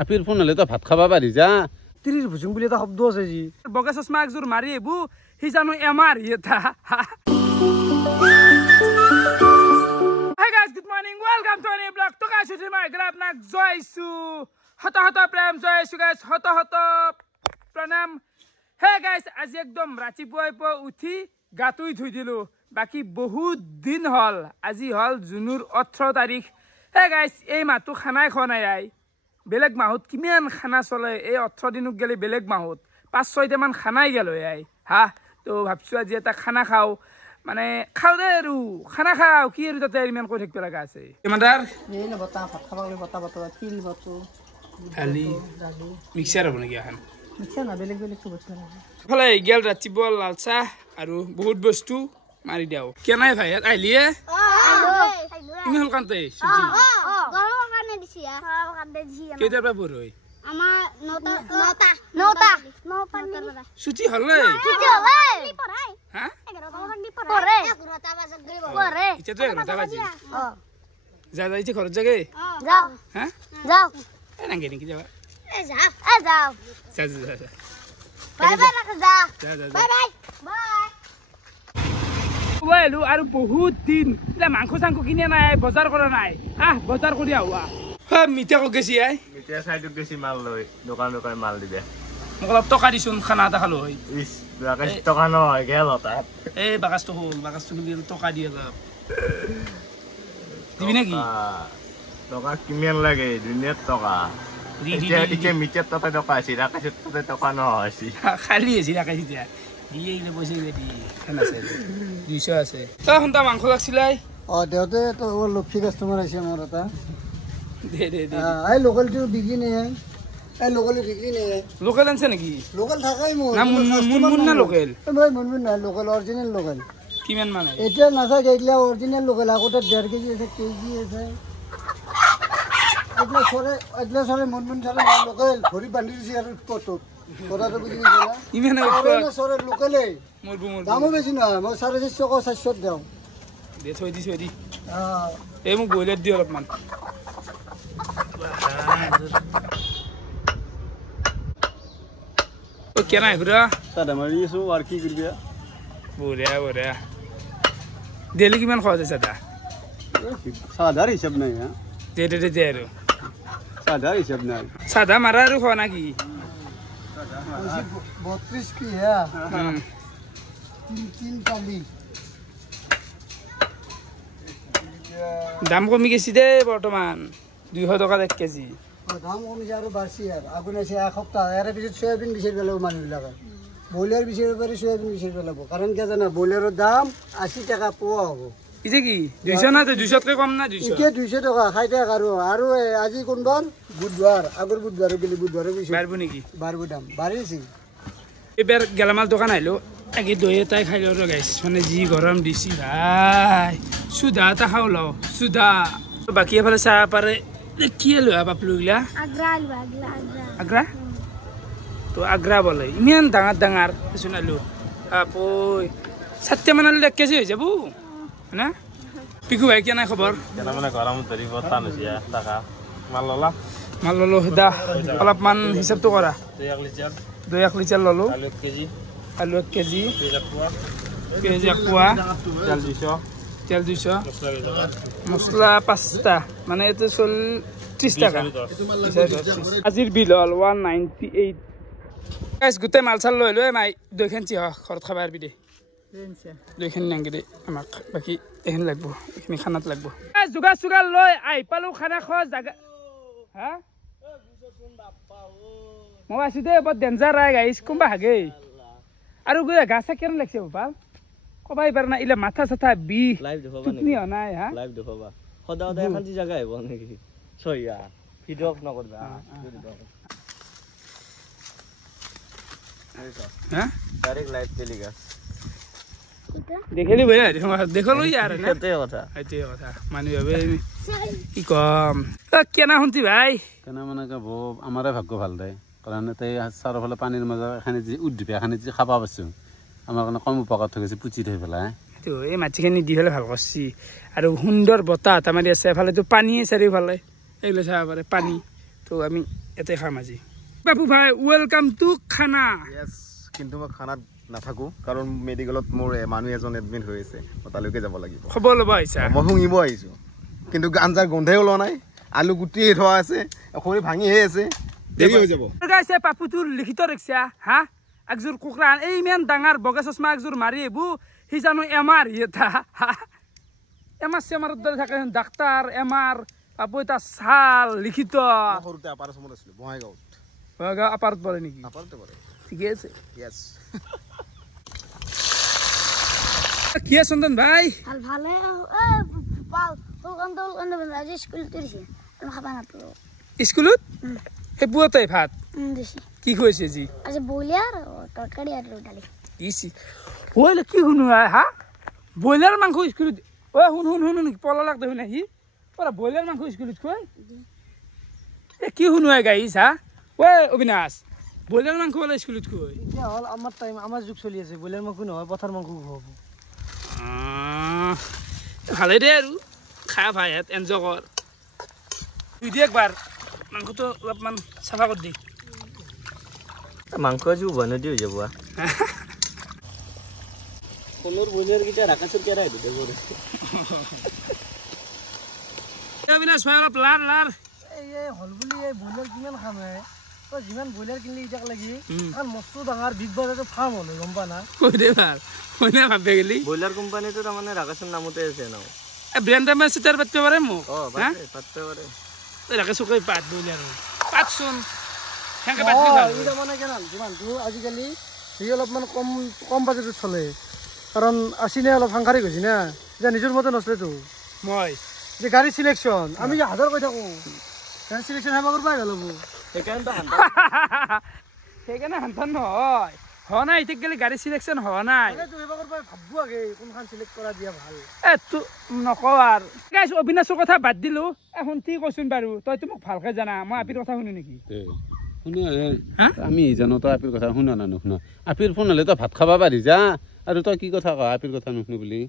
আপিৰ phone হলে তো ভাত খাবা পাৰি যা তিৰিৰ ভুজুং বুলি এটা শব্দ আছে জি বগা চশমা একযোৰ মাৰি এবু হি জানো এমাৰ এটা Hey guys, good morning. Welcome to a new vlog. To guys, today my grab nak joysu. Hota prem joysu guys. Hota pranam. Hey guys, আজি একদম ৰাতিপুৱাই পুৱা উঠি গাতুই ধুই দিলো বাকি বহুত দিন হল আজি হল জুনুৰ 18 তাৰিখ Hey guys, এই মাহটো খানাই খনাই আই বেলেগ মাহত কিমান খানা চলে এই 18 দিনক গলি বেলেগ মাহত 5-6 মান খানাই গেল আই হা তো ভাবছো আজি এটা খানা খাও মানে খাও দে আৰু খানা খাও কি আৰু তাতে ইমান কৈ থাকিব লাগা আছে ইমানদাৰ এই না বতা ভাত খাবলৈ বতা তিল বতু আলি মিক্সাৰ হ'ব নেকি এখন মিক্সাৰ না বেলেগ তো বস্তু ফলে গেল ৰাতিপুৱা লাল চাহ আৰু বহুত বস্তু মাৰি দিও কেনাই ভাই আইলিয়ে ইমি হল কান্তে সুজি গৰম কাৰণে দিছিয়া কাৰণে দিছিয়া কেইটা পৰা ৰই আমাৰ 9টা সুজি হলে সুজি হলে পঢ়াই হা 11টা বাজি পঢ়ে 11টা বাজি পঢ়ে ইতে তো 11টা বাজি যা যাইছে ঘৰত যাগে যাও হা যাও নাগে নেকি যাবা যাও যা বাই বাই ৰাখ যা বাই বাই ওয়েলু আৰু বহুত দিন যে মাংস সাংক কিনে নাই বজাৰ কৰা নাই বজাৰ কৰি আহুৱা মিঠা কো গেছি আই মিঠা সাইডত গেছি মাল লৈ দোকান মাল দিবে মোক অলপ টকা দিছুন খানা এটা খালো হয় ইস বাকাস টকা নহয় গেল হতা এই বাকাস তো হল বাকাস তো দিল টকা দিয়ে অলপ দিবি নাকি টকা কিমান লাগে দুনিয়াত টকা ইকে মিঠা টকা আছে রাকাসত টকা নহয় খালি আছে রাকাস দিয়া দিয়ে ইলে পয়সা দি খানা আছে 200 আছে তা হন্তা মাংস লাগছিলাই দেওতে তো লক্ষী কাস্টমার আছে আমার এটা দে আই লোকাল তো বিক্রি নেই আই লোকাল বিক্রি নেই লোকাল আনছে নাকি লোকাল থাকাই মো না মুন না লোকাল ভাই মুন না লোকাল অরিজিনাল লোকাল কিমান মানে এটা না থাকে এগুলা অরিজিনাল লোকাল আগোটা 1.5 কেজি আছে কেজি আছে এগুলা সরে মুন ছাড়া লোকাল ভরি বান্ডি দিছি আর কত কথাটো বুঝি না ইমেন না সরে লোকালে মরবু দামও বেশি না মই 650 কো 700 দাও দে থই দি এই মোক বইলার দি অলপমান ও কেনা ঘুরা সাদা মারিছো আর কি করবে বড়িয়া দেলি কিমান খাওয়া যায় সাদা হিসাব নাই হ্যাঁ দে আৰু সাদা হিসাব নাই সাদা মাৰা আৰু খাওয়া নাকি 32 की है 3 काली দাম কমি গেছি দে বৰ্তমান 200 টাকা 1 কেজি দাম কমি যায় আৰু বাঢ়ছি আৰু আগুন আছে এক সপ্তাহ এৰ পিছত সয়াবিন বিচাৰি পেলাব মানুহবিলাকে বইলাৰ বিচাৰি পাৰি সয়াবিন বিচাৰি পেলাব কাৰণ কি জানা বইলাৰৰ দাম 80 টাকা পোৱা হ'ব ইতে কি 200 না 200 কৈ কম না 200 ইকে 200 টাকা খাই থাক আৰু আজি কোনবাৰ বুধবাৰ আগৰ বুধবাৰ গলি বুধবাৰ বাৰবো নেকি বাৰবো দাম বাঢ়িছি এবাৰ গেলামাল দোকান আইলো আগে দই এটাই খাই লও গাইস মানে জি গরম দিছি ভাই সুদা তা খাও লও সুদা বাকি এফালে চা পারে কি লো বাপ লুগলা আগ্রা তো আগ্রা বলে ইমান ডাঙৰ শুনালো আপই 7 মান আলু 1 কেজি হৈ যাব না পিকু ভাই কেনা খবৰ কেনা মানে গৰম ধৰি বতা নছিয়া টাকা মাল ললো দা অলপমান হিসাবটো কৰা 2 লিটাৰ ললো আলু 1 কেজি পেঁয়াজ 1 পোৱা তেল 200 মছলা 5টা মানে এটো 30 টাকা আজিৰ বিল হল 198 গাইস গুতে মাল চাল লৈ লৈ মাই দুইখান চি ঘৰত খাবার বিদে দুইখান নাংগে দে আমাক বাকি এখান লাগবো এখানে খানাত লাগবো জুগাৰ লৈ আই পালো খানা খোৱা জাগা হা মই আছি দে বহুত ডেঞ্জাৰ আই গাইস কোনবা হাগে আৰু গয়া গাছা কেন লাগছে বাবা কবাই পার না ইলা মাথা সাথা বি লাইভ দেখবা তুমি নাই হা লাইভ দেখবা খদা খদা এখন জি জায়গা আইব নাকি সইয়া ভিডিও অফ না করবা হ্যাঁ ডাইরেক্ট লাইভ চলেগা দেখলি ভাই দেখলো यार না এতে কথা মানি ভাবে কি কম কেনা হন্তি ভাই কেনা মানে কে আমারে ভাগ্য ভাল দে কাৰণ তাই চাৰফালে পানীৰ মাজত এখানে যি উদ্ভিদ এখানে যি খাবা পাইছো আমাৰ কাৰণে কম উপকাৰ থৈছে পুচি থৈ পেলাই তো এই মাটিখিনি দি হলে ভাল কৰছি আৰু সুন্দৰ বতাহ তামাৰি আছে এফালে তো পানীয়ে চাৰিওফালে এইলে চাবা পাৰে পানী তো আমি এতে খাম আজি বাবু ভাই ওয়েলকাম টু খানা ইয়েস কিন্তু মই খানাত নাথাকো কাৰণ মেডিকেলত মোৰ মানুহ এজন এডমিট হৈ আছে মই তালৈকে যাব লাগিব খবৰ ল'ব আহিছা মই শুনিব আহিছো কিন্তু আঞ্জাৰ গোন্ধে ওলোৱা নাই আলু গুটি থোৱা আছে খৰি ভাঙিহে আছে দেৰি হৈ যাব গাইছে পাপুটোৰ লিখিত ৰিক্সা হা একযোৰ কুকুৰা এই ইমান ডাঙৰ বগা চশমা একযোৰ মাৰি এবু সি জানো এমাৰ এটা এমাৰ চেমাৰৰ দৰে থাকে ডাক্তাৰ এমাৰ পাপু এটা চাল লিখিত সৰুতে আপাৰ সমত আছিলো বঙাইগাঁৱত আপাৰত পৰে নেকি আপাৰতে পৰে ঠিকে আছে ইয়েস কি চন্দন ভাই ভাল ভালে পাল ওখান আজি স্কুল তুলিছে খাবা নাপালো স্কুলত সেই পুৱাতে ভাত দিছি কি খুৱাইছে আজি আজি বইলাৰ তৰকাৰী আৰু দালি দিছি ওলে কি শুনো হা ব্ৰইলাৰ মাংস স্কুলত ঐ শুন পলালাক দেখোন আহি পৰা ব্ৰইলাৰ মাংস স্কুলত খুৱাই কি শুনো গাইছ হা ঐ অবিনাশ ব্ৰইলাৰ মাংস বোলে স্কুলত খুৱাই এতিয়া হ'ল আমাৰ টাইম আমাৰ যুগ চলি আছে ব্ৰইলাৰ মাংস নহয় পথাৰ মাংস খুৱাব ভালেই দে আৰু খা ভাই ইয়াত এনজয় কৰ দুই দি একবাৰ মাংসটো অলপমান চাফা কৰি দি মাংস আজি উভয় দি হৈ যাব কলৰ ব্ৰইলাৰকেইটা ৰাখাচোন কেৰাই দিছে অবিনাশ ভাই অলপ লাৰ এই হ'ল বুলি এই ব্ৰইলাৰ কিমান খাম তই যিমান ব্ৰইলাৰ কিনিলি ইটাক লাগি কাৰণ মস্ত ডাঙৰ বিগ বাজাৰটো ফাৰ্ম হ'ল গম পা না কৈ দে ভাল মইনে ভাবে গেলি ব্ৰইলাৰ কোম্পানীটো তাৰমানে ৰাখাচোন নামতে আছে ন ব্ৰেণ্ড এম্বাচিডাৰ পাতিব পাৰে মোক পাতিব পাৰে ৰাখে চুকৈ পাত ব্ৰইলাৰ পাতচোন সেনেকৈ এই পাতিলে তাৰমানে কেনান যিমানটো আজিকালি সি অলপমান কম বাজেটত চলে কাৰণ আছিলে অলপ সাংসাৰিক হৈছে না এতিয়া নিজৰ মতে নচলেতো মই যে গাড়ী চিলেকশ্যন আমি যে হাজাৰ কৈ থাকোঁ গাড়ী চিলেকশ্যন হেবা কৰিব ভাল হ'ব সেইকাৰণে সান্তান নহয় হোৱা নাই এতিয়া গেলি গাড়ী চিলেকশ্যন হোৱা নাই ভাবো আগে কোনখন চিলেক্ট কৰা দিয়া ভাল তো নকওঁ আৰু গাইছ অবিনাশৰ কথা বাদ দিলোঁ শুনতি কৈছোন বাৰু তইতো মোক ভালকৈ জানা মই আপিৰ কথা শুনো নেকি আমি জানো তই আপিৰ কথা শুনা না নুশুনা আপিৰ ফোন হ'লে তই ভাত খাব পাৰি যা আৰু তই কি কথা কয় আপিৰ কথা নুশুনো বুলি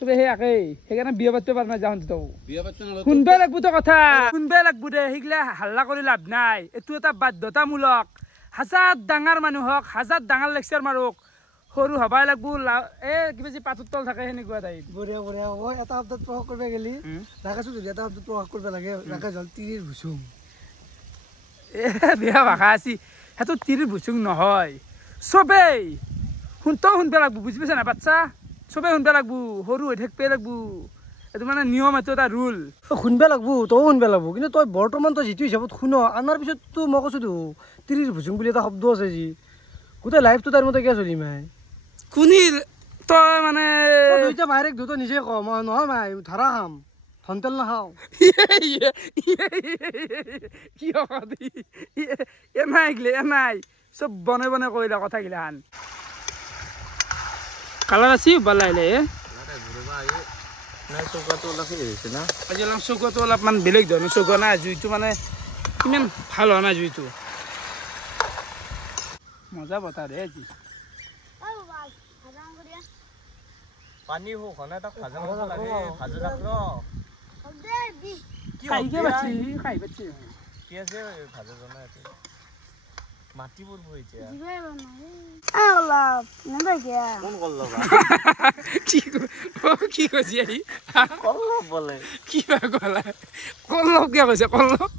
চবে সেই একেই সেইকাৰণে বিয়া পাতিব পাৰ নাই যাওঁ তই বিয়া পাতি শুনবাই লাগবো তো কথা শুনবাই লাগবো দে সেইগিলা হাল্লা কৰি লাভ নাই এইটো এটা বাধ্যতামূলক হাজাৰ ডাঙৰ মানুহক হাজাৰ ডাঙৰ লেকচাৰ মাৰক সৰু হবাই লাগবো কিবা যে পাতৰ তল থাকে সেনেকুৱা টাইপ বঢ়িয়া বঢ়িয়া হ'ব এটা শব্দত প্ৰকাশ কৰিব গেলি ৰাখাইছোঁ যদি এটা শব্দত প্ৰকাশ কৰিব লাগে ৰাখাই জল তিৰিৰ ভুচুং বেয়া ভাষা আছে সেইটো তিৰিৰ ভুচুং নহয় চবেই তই শুনবা লাগবো বুজি পাইছা না বাচ্চা চবেই শুনবা লাগবো সৰু হৈ থাকিবই লাগবো এইটো মানে নিয়ম এইটো এটা ৰুল শুনবা লাগবো তইও শুনবা লাগবো কিন্তু তই বৰ্তমান তই যিটো হিচাপত শুন আনাৰ পিছততো মই কৈছোঁতো তিৰিৰ ভুচুং বুলি এটা শব্দ আছে যি গোটেই লাইফটো তাৰ মতে কিয় চলিম কোনি তই মানে দুইটা বাইৰেক দুটা নিজে ক মই নহয় মাই ধাৰা খাম ধনতেল নাখাওঁ কি এনাই চব বনাই বনাই কৰিলা কথাগিলাখান কালাৰ আছে ভাল লাগিলে চৌকাটো অলপ হেৰি হৈছে না আজি অলপ চৌকাটো অলপমান বেলেগ ধৰণৰ চৌকা নাই জুইটো মানে ইমান ভাল হোৱা নাই জুইটো মজা বতাহ দে আজি পানী হোক না তাক ভাজা মাংস লাগে ভাজা থাকলো খাইকে পাচ্ছি খাই পাচ্ছি কি আছে ভাজা জনা আছে মাটিবোৰ বহিছে কোন কল লগা কি কৈছি আহি কল বলে কিবা কলা কল্লভ কিয় কৈছে কল্লভ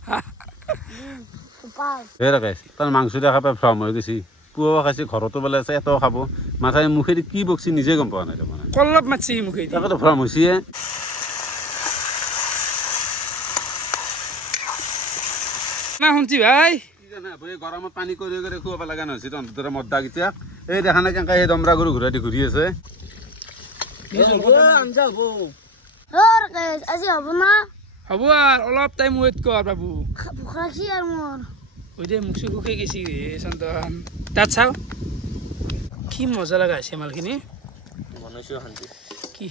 সেই ৰাখাইছে তাৰ মাংস দেখা পাই ফ্ৰম হৈ গৈছে পুৱাও খাইছে ঘৰতো বোলে আছে এটাও খাব মাথাই মুখেদি কি বকছি নিজে গম পোৱা নাই তাৰমানে কল্লভ মাতছি মুখেদি তাকেতো ফ্ৰম হৈছে না শুনছি ভাই গৰমত পানী কৰি কৰি খুৱাব লগা নহৈছে তহঁতৰ মদ্দা কেইটাক এই দেখা নাই কেনেকৈ সেই দমৰা গৰু ঘূৰাই দি ঘূৰি আছে আঞ্জা হ'ব আজি হ'ব না হ'ব আৰু অলপ টাইম ৱেইট কৰ বাবু ভোক লাগছি আৰু মোৰ ঐ দে মুখ চুখ শুকাই গৈছি চন্দন তাত চাওঁ কি মজা লগা হৈছে মালখিনি বনাইছোঁ শান্তি কি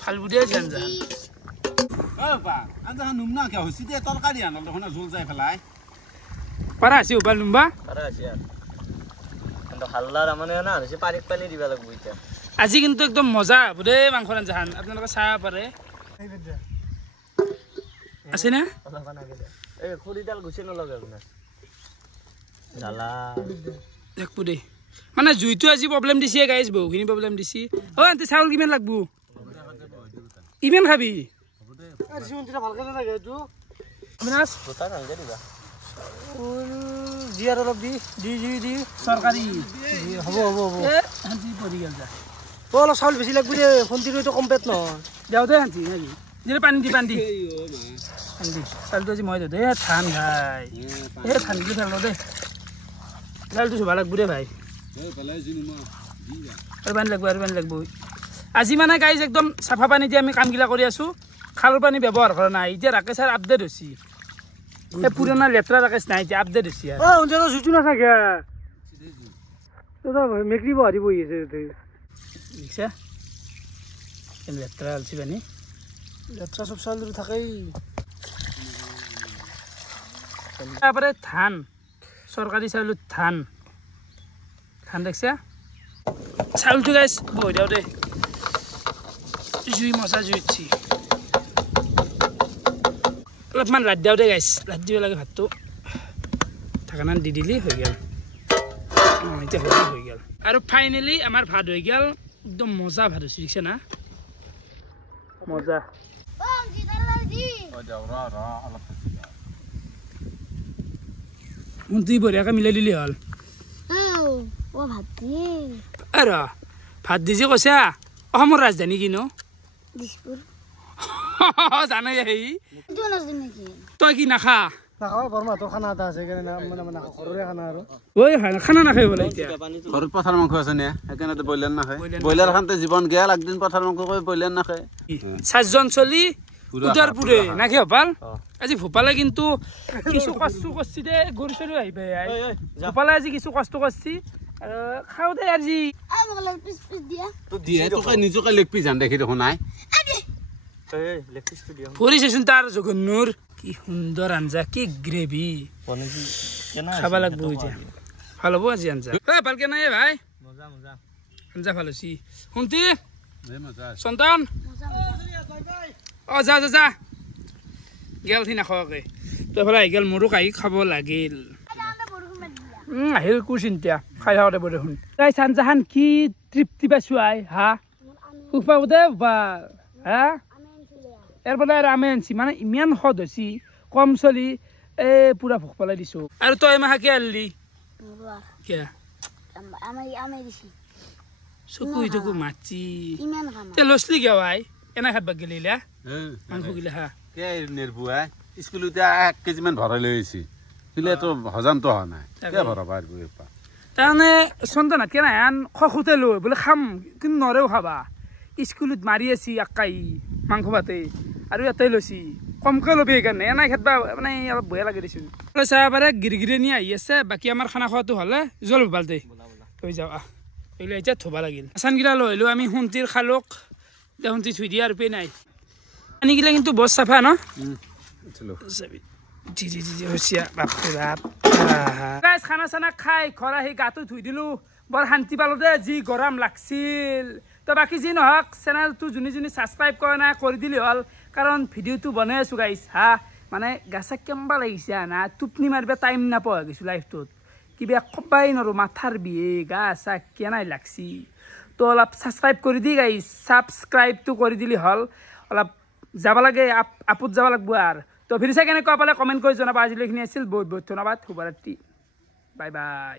ভাল বুঢ়িয়া আছে আঞ্জা আঞ্জাখন নুমনা কিয় হৈছে দে তৰকাৰী আনল দেখোন জোল যাই পেলাই পাৰা আছে উবাৰ লুম্বা পাৰা আছে কিন্তু হাল্লা তাৰমানে না হৈছে পানীত পানী দিব লাগিব এতিয়া আজি কিন্তু একদম মজা হ'ব দেই মাংসৰ আঞ্জাখন আপোনালোকে চাব পাৰে আছে না অলপ এই খৰিডাল গুচি নলগে আপোনাৰ জালা দেখবো দেই মানে জুইটো আজি প্ৰব্লেম দিছে গাইজ বহুখিনি প্ৰব্লেম দিছে অ আন্টি চাউল কিমান লাগব ইমান খাবি ভালকে নালাগে এইটো অবিনাশ গোটা নালগে দিবা জীয়াৰ অলপ দি চৰকাৰী হ'ব হ'ব হ'ব আন্টি পৰি গেল যা অলপ চাউল বেছি লাগব দে ফোনটিটো এইটো কমপ্লিট নহয় যাও দে আন্টি নাকি যেনে পানী দি আন্টি চাউলটো আজি মই দে ধান ভাই ধান দি ফেলো দে চাউলটো চুবা লাগব দে ভাই আৰু পানী লাগব আজি মানে গাইজ একদম চাফা পানী দি আমি কামগিলা কৰি আছোঁ খালৰ পানী ব্যৱহাৰ কৰা নাই এতিয়া ৰাকেশ ছাৰ আপডেট হৈছে এই পুৰণা লেতেৰা ৰাকেশ নাই এতিয়া আপডেট হৈছে আৰু অঞ্চলত জুইটো নাথাকে মেকৰি বহাৰি বহি আছে দেখিছা লেতেৰা হালছি পানী লেতেৰা চব চাউল থাকেই তারপরে ধান সরকারি চাউলত ধান দেখছা চাউলটো গাইছ বহি দিওঁ দে জুই মচা জুই উঠছি অলপমান ৰাত দিওঁ দে গাইছ ৰাত দিব লাগে ভাতটো ঢাকনাত দি দিলি হৈ গেল এতিয়া হৈ গেল আৰু ফাইনেলি আমাৰ ভাত হৈ গেল একদম মজা ভাত হৈছে দেখিছা না মজা তুই বঢ়িয়াকৈ মিলাই দিলি হ'ল আৰু ভাত দিছে কৈছা অসমৰ ৰাজধানী কিনো জানাই সেই তই কি নাখা নাখাওঁ বৰমাহতৰ খানা এটা আছে মানে ঘৰৰে খানা আৰু ঐ খানা নাখাই বোলে এতিয়া ঘৰত পথাৰ মাংস আছে নে সেইকাৰণে ব্ৰইলাৰ নাখায় ব্ৰইলাৰ খাওঁতে জীৱন গেল একদিন পথাৰ মাংস কৰি ব্ৰইলাৰ নাখায় 7জন চলি উদাৰ পুৰে নাকি ভোপাল আজি ভোপালে কিন্তু কিছু কষ্ট কৰছি দে গৰু চৰু আহিবে ভোপালে আজি কিছু কষ্ট কৰছি আৰু খাও দে আজি তোকে নিজকে লেগ পিছ হান দেখি দেখোন নাই ফুৰিছেচোন তাৰ জগন্নুৰ কি সুন্দৰ আঞ্জা কি গ্ৰেভি খাব লাগব এতিয়া ভাল হ'ব আজি আঞ্জা ভালকে নাই ভাই আঞ্জা ভাল হৈছে শুনতি সন্তান যা যা যা গেল সি নাখোৱাকে তই ফালে আহি গেল মোৰো কাহি খাব লাগিল আহিল কো চিন্তা খাই থাকোঁতে বৰষুণ তাই চাঞ্জাহান কি তৃপ্তি পাইছো আই হা সুখ পাব দে ভাল হা ইয়াৰ বোলে আৰু আমি আনিছি মানে ইমান সদ হৈছি কম চলি পুৰা ভোক পেলাই দিছো আৰু তই মাহা কি আনলি কিয় চকু ইটকু মাছি তে লছলি কিয় আই এনে খাব গেলিলা মাংস গিলা হা কে নিৰ্বুৱাই স্কুলতে 1 কেজিমান ভৰাই লৈ আহিছি সিলেতো হজামতো হোৱা নাই কে ভৰাব পাৰিব তাৰমানে চন্দনাত কেনে আন খখুতে লৈ বোলে খাম কিন্তু নৰেও খাবা স্কুলত মাৰি আছি আকাই মাংস ভাতে আৰু ইয়াতে লৈছি কমকৈ ল'বি সেইকাৰণে এনাই খাবা মানে অলপ ভয় লাগে দেচোন চাহ পাৰে গিৰিগিৰি নি আহি আছে বাকী আমাৰ খানা খোৱাটো হ'লে জল ভালতে লৈ যাওঁ লৈ এতিয়া থ'ব লাগিল আচানগিলা লৈ আহিলোঁ আমি শুন্তিৰ খালোক এতিয়া শুন্তি থৈ দিয়া আৰু পে নাই পানীগিলা কিন্তু বৰ চাফা ন খানা চানা খাই ঘৰ আহি গাটো ধুই দিলোঁ বৰ শান্তি পালোঁ দে যি গৰম লাগছিল তো বাকী যি নহওক চেনেলটো যোনে যোনে ছাবস্ক্ৰাইব কৰা নাই কৰি দিলে হ'ল কাৰণ ভিডিঅ'টো বনাই আছোঁ গাইছ হা মানে গাছা কেম্বা লাগিছে না টোপনি মাৰিব টাইম নাপাওঁ গৈছোঁ লাইফটোত কিবা ক'বাই নোৱাৰোঁ মাথাৰ বিহে গা চা কেনাই লাগছি তো অলপ ছাবস্ক্ৰাইব কৰি দি গাইছ ছাবস্ক্ৰাইবটো কৰি দিলে হ'ল অলপ যাব লাগে আপত যাব লাগব আৰু তো ভিডিঅ' চাই কেনেকুৱা পালে কমেণ্ট কৰি জনাবা আজিলৈখিনি আছিল বহুত বহুত ধন্যবাদ শুভৰাত্ৰি বাই বাই